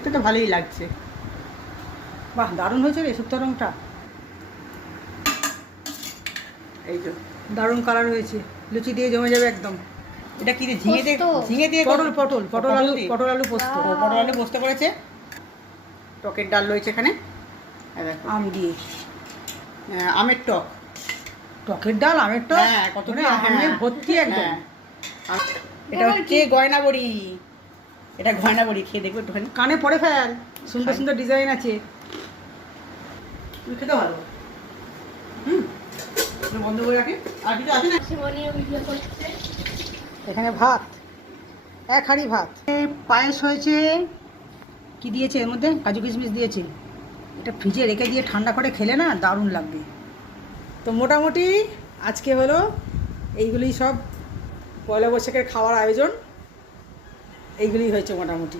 দেখতে তো ভালোই লাগছে। বাহ, দারুণ হয়েছে রে শুক্তো রঙটা। এই যে দারুণ কালার হয়েছে, লুচি দিয়ে জমে যাবে একদম। এটা কি রে, ঝিঙে দিয়ে পটল আলু পোস্ত। পটল আলু পোস্ত করেছে। টকের ডাল রয়েছে এখানে, আম দিয়ে আমের টক। টকের ডাল আমের টক, হ্যাঁ কত আমে ভর্তি একদম। এটা হচ্ছে গয়না বড়ি। এটা গয়না বড়ি, খেয়ে দেখবো একটুখানি। কানে পরে ফেল, সুন্দর সুন্দর ডিজাইন আছে। তুমি খেতে ভালো। বন্ধ করে রাখি। আর কিছু আছে না? এখানে ভাত, এক হাঁড়ি ভাত। পায়েস হয়েছে। কি দিয়েছে এর মধ্যে? কাজু কিশমিশ দিয়েছে। এটা ফ্রিজে রেখে দিয়ে ঠান্ডা করে খেলে না দারুণ লাগবে। তো মোটামুটি আজকে হলো এইগুলোই সব পয়লা বৈশাখের খাওয়ার আয়োজন। এইগুলোই হয়েছে মোটামুটি।